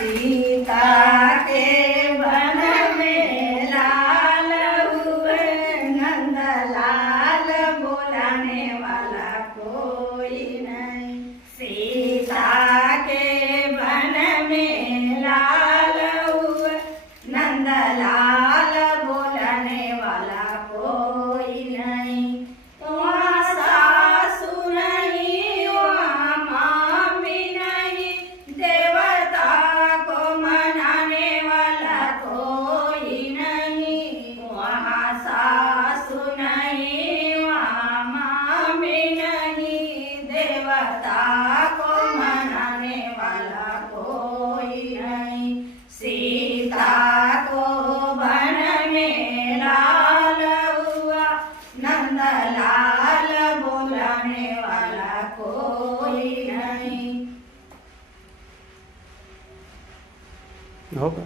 सीता के वन में लाल हुए, नंद लाल बुलाने वाला कोई नहीं। सीता के वन में लाल हुए, नंद लाल बुलाने वाला कोई नहीं। वहाँ सासू नहीं, वहाँ माँ भी नहीं, देवता को मनाने वाला कोई नहीं। वहाँ सासू नहीं, वहाँ माँ भी नहीं, देवता को मनाने वाला कोई नहीं। सीता को वन में लाल हुआ, नंद लाल बुलाने वाला कोई नहीं। हो का?